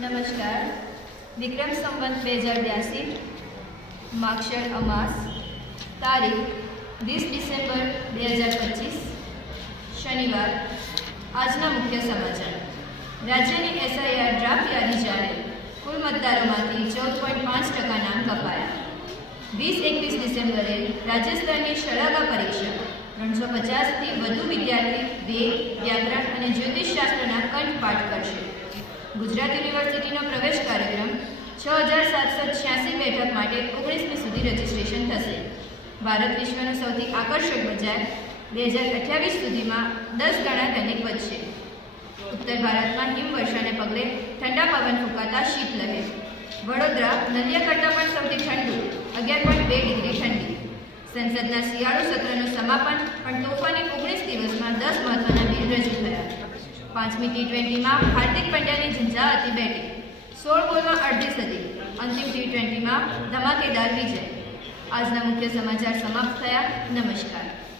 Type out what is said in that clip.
નમસ્કાર. વિક્રમ સંવત 2082, માક્ષર અમાસ, તારીખ 20 ડિસેમ્બર 2025, શનિવાર. આજના મુખ્ય સમાચાર. રાજ્યની એસઆઈઆર ડ્રાફ્ટ યાદી જાહેર. કુલ મતદારોમાંથી 14.5% નામ કપાયા. 20-21 ડિસેમ્બરે રાજ્ય સ્તરની શળાગા પરીક્ષા. 350થી વધુ વિદ્યાર્થી વેદ, વ્યાકરણ અને જ્યોતિષશાસ્ત્રના કંઠપાઠ કરશે. ગુજરાત યુનિવર્સિટીનો પ્રવેશ કાર્યક્રમ 6786 બેઠક માટે 19મી સુધી રજીસ્ટ્રેશન થશે. ભારત વિશ્વનું સૌથી આકર્ષક બજાર 2028 સુધીમાં 10 ગણા ધનિક વધશે. ઉત્તર ભારતમાં હિમવર્ષાને પગલે ઠંડા પવન ફૂંકાતા શીતલહેર. વડોદરા નલિયા કરતાં પણ સૌથી ઠંડુ 11.2 ડિગ્રી ઠંડી. સંસદના શિયાળુ સત્રનું સમાપન પણ તોફાની 19 દિવસમાં 10 મહત્વના બિલ રજૂ થયા. 5મી T20માં હાર્દિક પંડ્યાની ઝંઝાવાતી બેટિંગ. 16 બોલમાં અડધી સદી. અંતિમ T20માં ધમાકેદાર વિજય. આજના મુખ્ય સમાચાર સમાપ્ત થયા. નમસ્કાર.